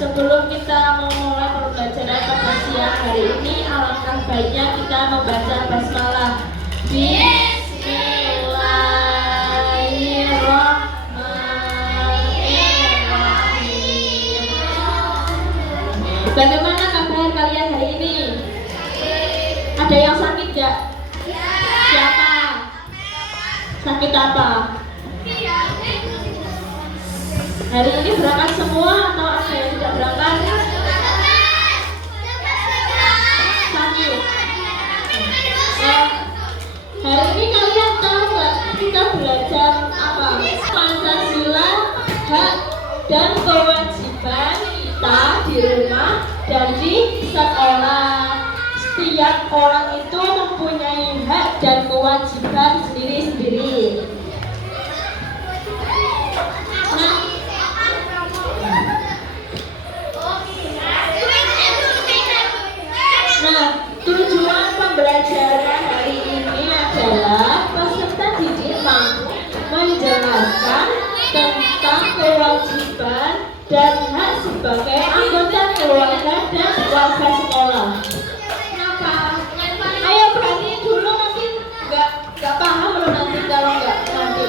Sebelum kita memulai pembelajaran pada siang hari ini, alangkah baiknya kita membaca basmalah. Bismillahirrahmanirrahim. Bagaimana kabar kalian hari ini? Ada yang sakit gak? Siapa? Sakit apa? Hari ini berangkat semua atau ada yang tidak berangkat? Sakit. Hari ini kalian tahu nggak kita belajar apa? Pancasila, hak dan kewajiban kita di rumah dan di sekolah. Setiap orang itu mempunyai hak dan kewajiban sendiri-sendiri. Nah, tujuan pembelajaran hari ini adalah peserta didik mampu menjelaskan tentang kewajiban dan hak sebagai anggota keluarga dan warga sekolah. Kenapa? Ayo berani dulu, nanti nggak paham loh nanti kalau nggak ngerti.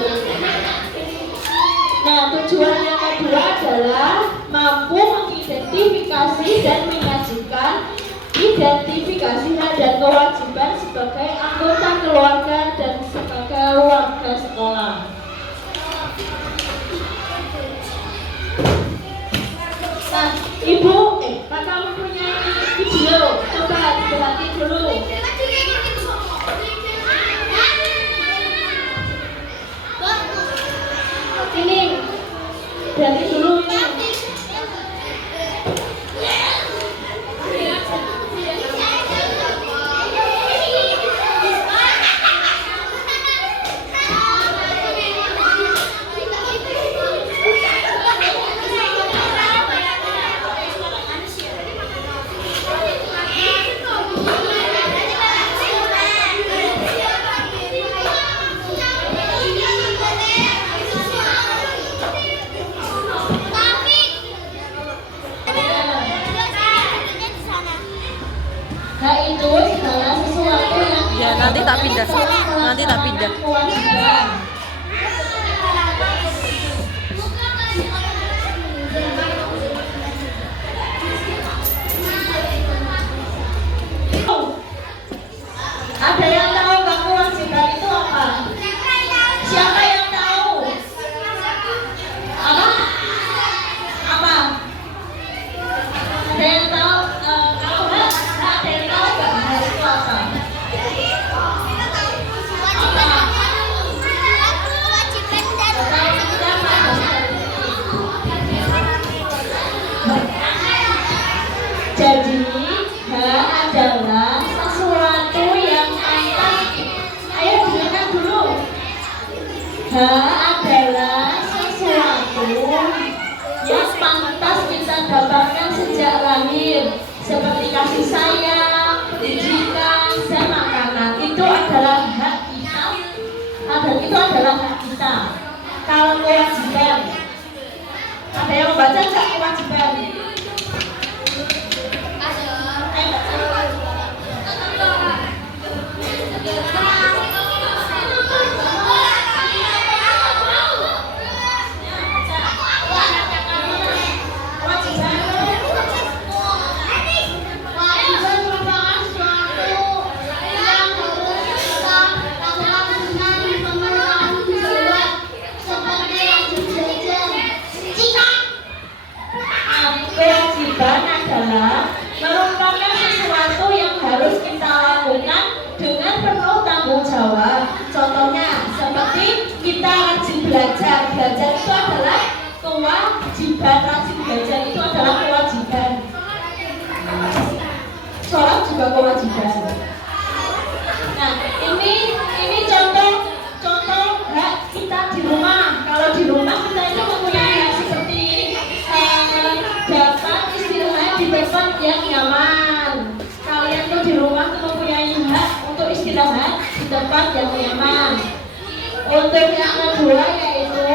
Nah, tujuan yang kedua adalah mampu mengidentifikasi dan menyajikan identifikasi hak dan kewajiban sebagai anggota keluarga dan sebagai warga sekolah. Nah, Ibu, kakak mempunyai video, coba diperhati dulu. Ini, berhati dulu ini. Hak itu segala sesuatu yang nanti tak pindah. Nanti tak pindah. Ada yang tahu nggak kewajiban itu apa? Siapa yang tahu? Apa? Apa? Ada yang tahu? Kalau ada yang tahu nggak hal itu apa? Jadi hak adalah sesuatu yang pantas. Ayo dengarkan dulu. Hak adalah sesuatu yang pantas kita dapatkan sejak lahir, seperti kasih sayang, pendidikan, dan makanan. Itu adalah hak kita. Itu adalah hak kita. Kalau kewajiban, ada yang membaca nggak kewajiban? Kewajiban adalah merupakan sesuatu yang harus kita lakukan dengan penuh tanggung jawab. Contohnya seperti kita rajin belajar. Belajar itu adalah kewajiban. Rajin belajar itu adalah kewajiban. Sholat juga kewajiban. Nah, ini contoh hak kita di rumah. Kalau di rumah kita itu mempunyai hak seperti dapat istirahat di tempat yang nyaman. Kalian tuh di rumah tuh mempunyai hak untuk istirahat di tempat yang nyaman. Untuk yang kedua yaitu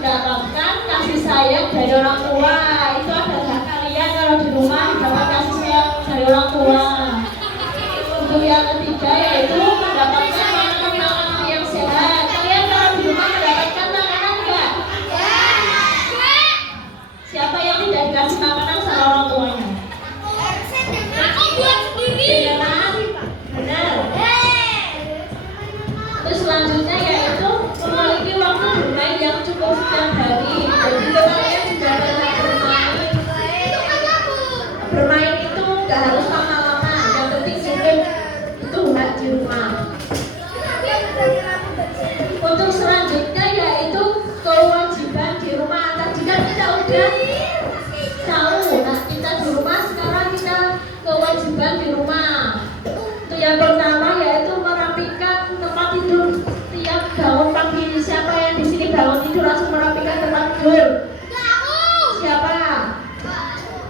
mendapatkan kasih sayang dari orang tua. Itu adalah hak kalian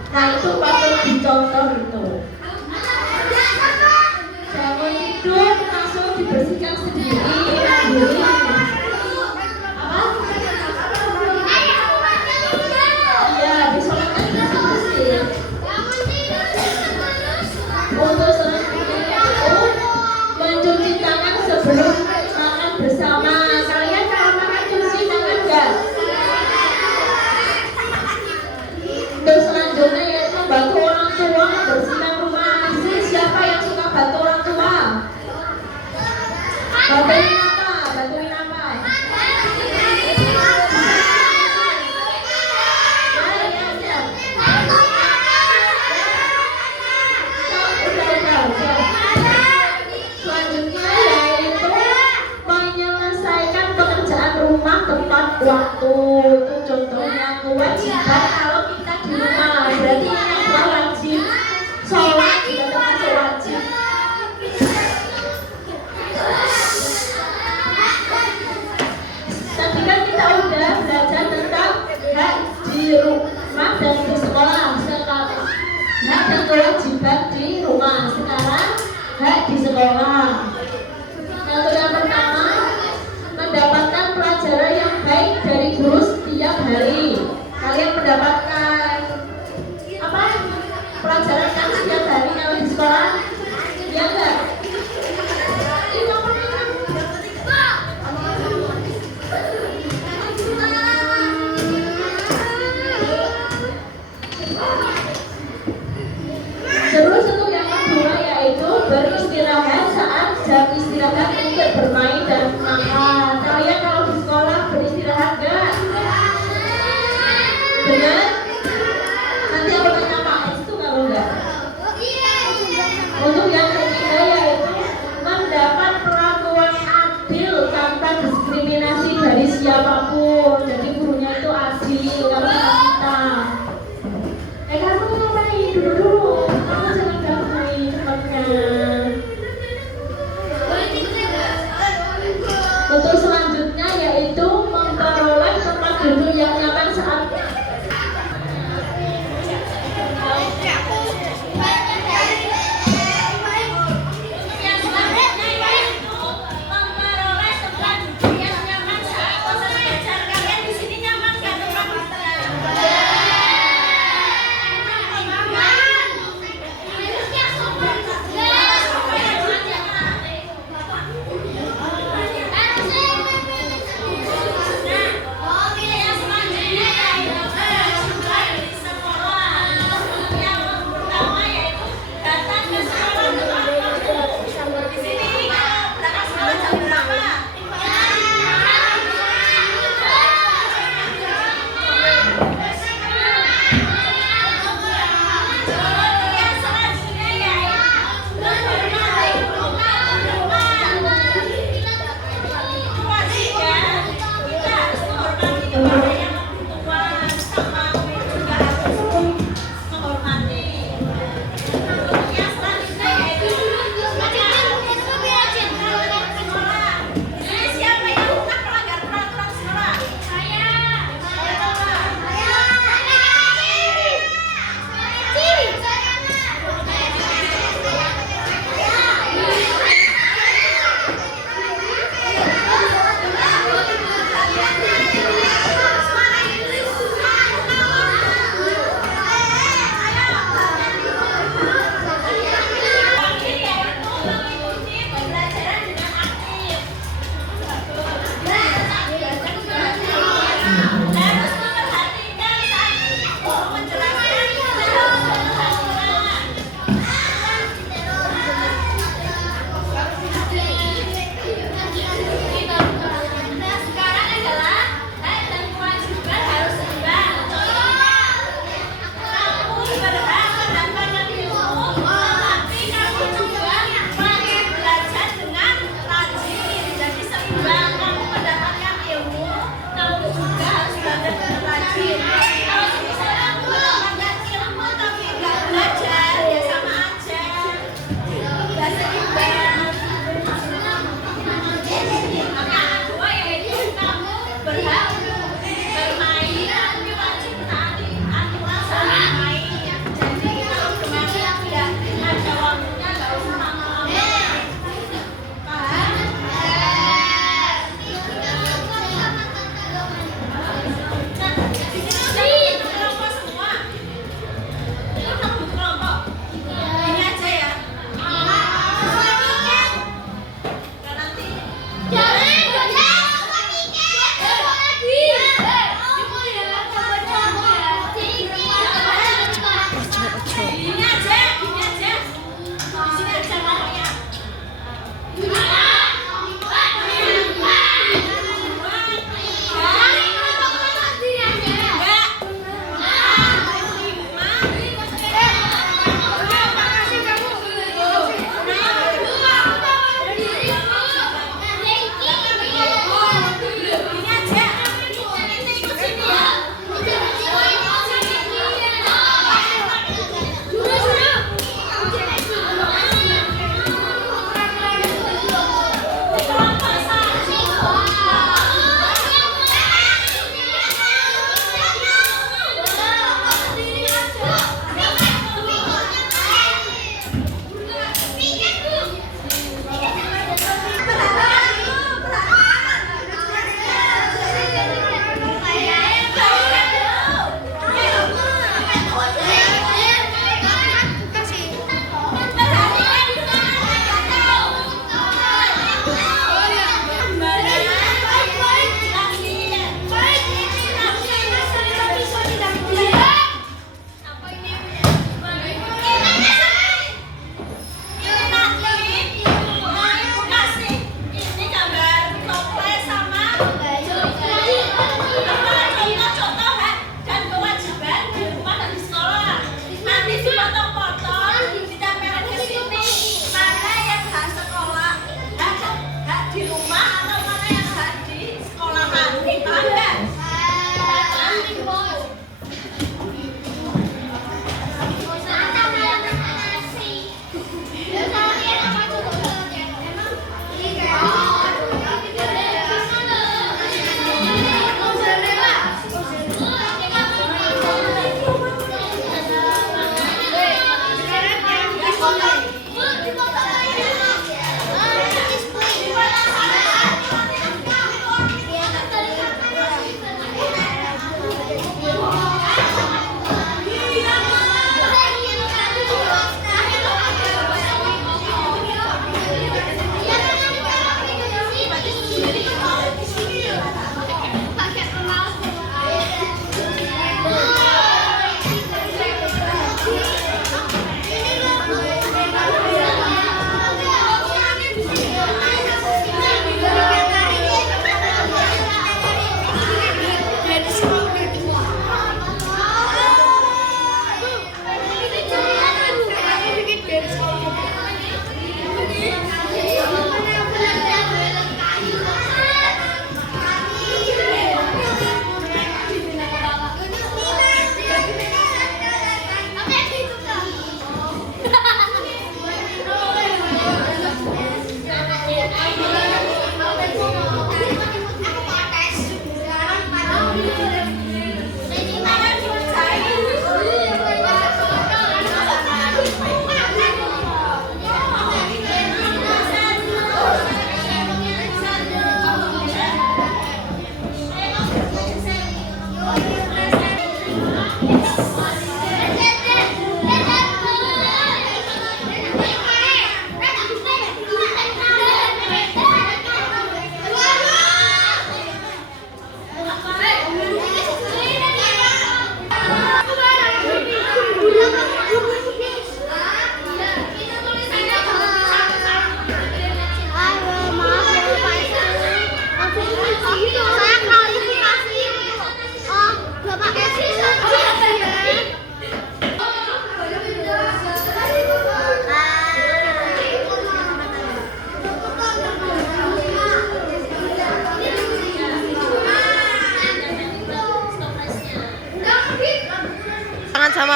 Nah itu patut dicontoh itu. Bangun tidur langsung dibersihkan sendiri, mandiri. Apa? Iya, disolatkan bersih-bersih. Untuk selanjutnya itu mencuci tangan sebelum makan bersama. Kalian kalau makan cuci tangan enggak? Untuk selanjutnya yaitu membantu orang tua membersihkan rumah. Di sini siapa yang suka bantu orang tua? Bantuin apa? Bantuin apa? Selanjutnya yaitu menyelesaikan pekerjaan rumah tepat waktu. Itu contohnya kewajiban kalau kita di rumah. Berarti yang wajib sholat juga termasuk wajib. Tadi kan kita udah belajar tentang hak di rumah dan di sekolah. Sekarang hak dan kewajiban di rumah. Sekarang hak di sekolah. Untuk yang pertama, mendapatkan pelajaran yang baik dari guru setiap hari. Kalian mendapatkan apa? Pelajaran kan setiap hari kalau di sekolah? Ya enggak? Itu apa? Terus untuk yang kedua yaitu beristirahat saat jam istirahat untuk bermain dan makan. Kalian kalau di sekolah beristirahat enggak? Benar? Nanti aku tanya Pak itu kalau enggak. Untuk yang ketiga yaitu mendapat perlakuan adil tanpa diskriminasi dari siapapun. Jadi gurunya itu adil kalau sama kita. Kamu ngapain? Duduk dulu. Kamu jangan gangguin temannya. Untuk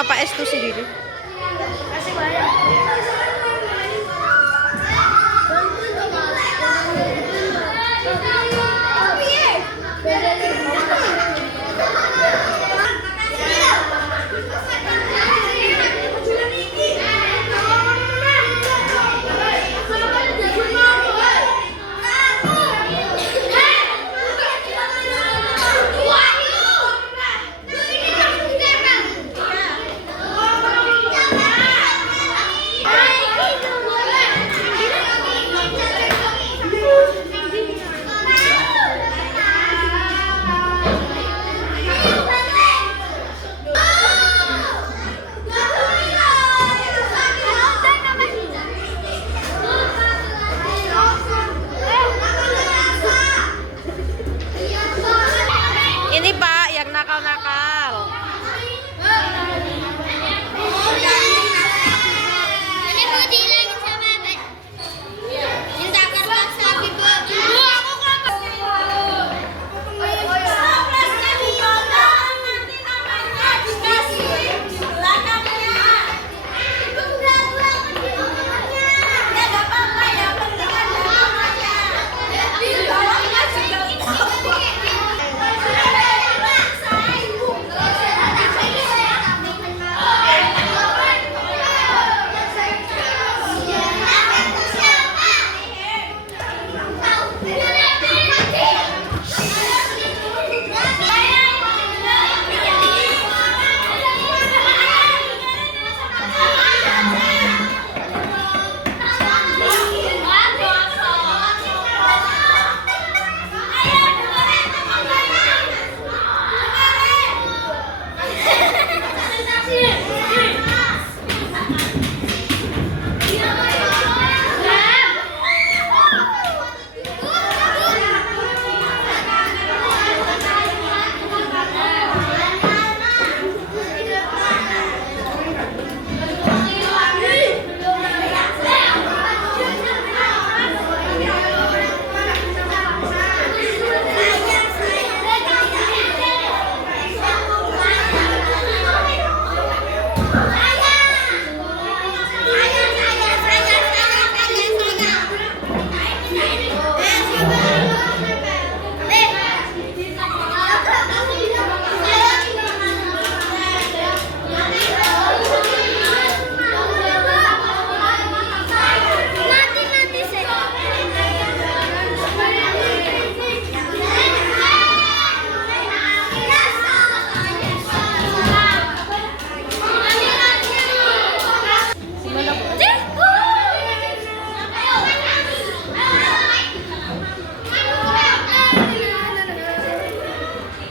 sama Pak Estu sendiri. Kasih banyak. Ini Pak yang nakal-nakal. Ini mau dilagi sama Mbak. Minta kertas sapi babi. Aku kelompok. Nanti namanya dikasih di belakangnya. Itu udah di bawahnya. Ya nggak apa-apa ya, penting ada namanya. Di bawahnya juga itu.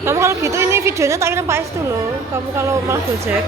Kamu kalau gitu ini videonya tak kirim Pak Estu loh. Kamu kalau malah Gojek.